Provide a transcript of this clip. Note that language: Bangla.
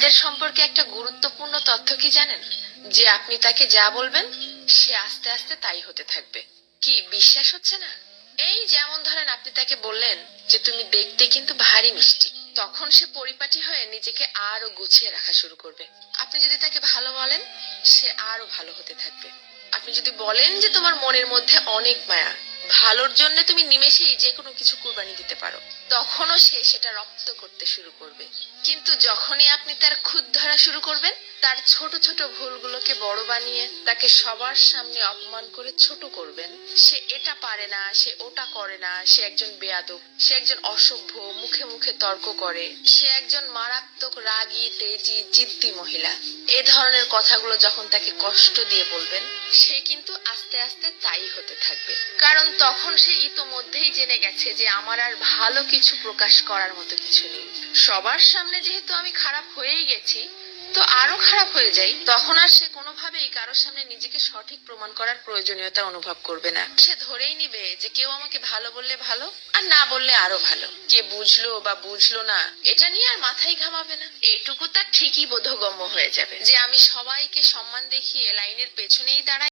মেয়েদের সম্পর্কে একটা গুরুত্বপূর্ণ তথ্য কি জানেন? যে আপনি তাকে যা বলবেন সে আস্তে আস্তে তাই হতে থাকবে। কি বিশ্বাস হচ্ছে না? এই যেমন ধরেন আপনি তাকে বললেন যে তুমি দেখতে কিন্তু ভারী মিষ্টি, তখন সে পরিপাটি হয়ে নিজেকে আরো গুছিয়ে রাখা শুরু করবে। আপনি যদি তাকে ভালো বলেন সে আরো ভালো হতে থাকবে। আপনি যদি বলেন যে তোমার মনের মধ্যে অনেক মায়া, ভালোর জন্য তুমি নিমেষেই যে কোনো কিছু কুরবানি দিতে পারো, তখনও সে সেটা রপ্ত করতে শুরু করবে। কিন্তু যখনই আপনি তার খুঁত ধরা শুরু করবেন, তার ছোট ছোট ভুলগুলোকে বড় বানিয়ে তাকে সবার সামনে অপমান করে ছোট করবেন, সে এটা পারে না, সে ওটা করে না, সে একজন বেয়াদব, সে একজন অসভ্য, মুখে মুখে তর্ক করে, সে একজন মারাত্মক রাগী তেজি জিদ্দি মহিলা, এ ধরনের কথাগুলো যখন তাকে কষ্ট দিয়ে বলবেন, সে কিন্তু আস্তে আস্তে তাই হতে থাকবে। কারণ তখন সে ইতোমধ্যেই জেনে গেছে যে আমার আর ভালো কিছু প্রকাশ করার মতো কিছু নেই। সবার সামনে যেহেতু আমি খারাপ হয়েই গেছি, তো আরো খারাপ হয়ে যাই, তখন আর সে কোনোভাবেই কারোর সামনে নিজেকে সঠিক প্রমাণ করার প্রয়োজনীয়তা অনুভব করবে না। সে ধরেই নিবে যে কেউ আমাকে ভালো বললে ভালো, আর না বললে আরো ভালো। কে বুঝলো বা বুঝলো না এটা নিয়ে আর মাথায় ঘামাবে না। এটুকু তার ঠিকই বোধগম্য হয়ে যাবে যে আমি সবাইকে সম্মান দেখিয়ে লাইনের পেছনেই দাঁড়াই।